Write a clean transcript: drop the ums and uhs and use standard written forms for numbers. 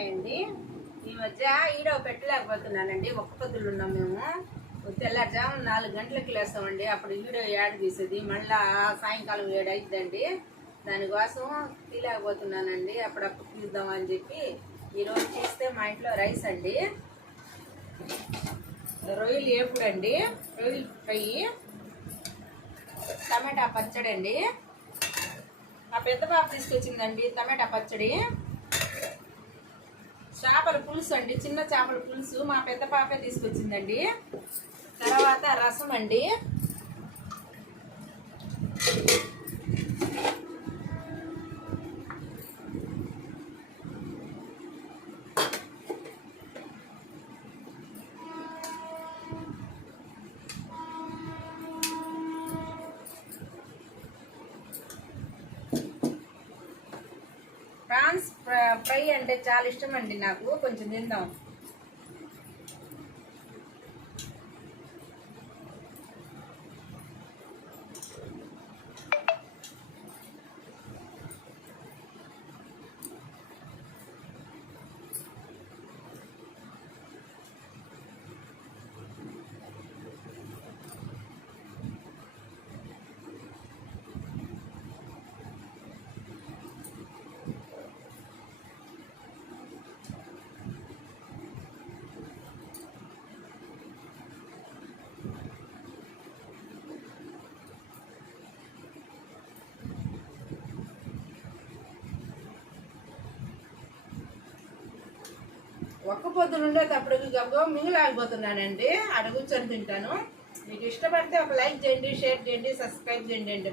Hi అండి. ఈ మధ్య ఈడో పెట్టలేకపోతున్నానండి. ఒక్క పొద్దులు ఉన్నాం మేము. తెల్లారుజాము 4 గంటలకు లేస్తామండి. అప్పుడు వీడియో యాడ్ తీసేది మళ్ళా సాయంకాలం 7 అవుతుందండి. దానికోసం తీయలేకపోతున్నానండి. అప్పుడప్పుడు తీద్దామని చెప్పి ఈరోజు చేస్తే మా ఇంట్లో రైస్ అండి, రొయ్యలు ఏపుడండి, రొయ్యలు ఫ్రై, టమాటా పచ్చడి అండి. మా పెద్ద పాప తీసుకొచ్చిందండి టమాటా పచ్చడి. చేపల పులుసు అండి, చిన్న చేపల పులుసు మా పెద్ద పాపే తీసుకొచ్చిందండి. తర్వాత రసం అండి, ప్రాన్స్ ఫ్రై అంటే చాలా ఇష్టం అండి నాకు. కొంచెం తిందాం. ఒక్క పొద్దులు ఉండేటప్పుడు గబ్బో మిగిలిపోతున్నానండి. అక్కడ కూర్చొని తింటాను. మీకు ఇష్టపడితే ఒక లైక్ చేయండి, షేర్ చేయండి, సబ్స్క్రైబ్ చేయండి.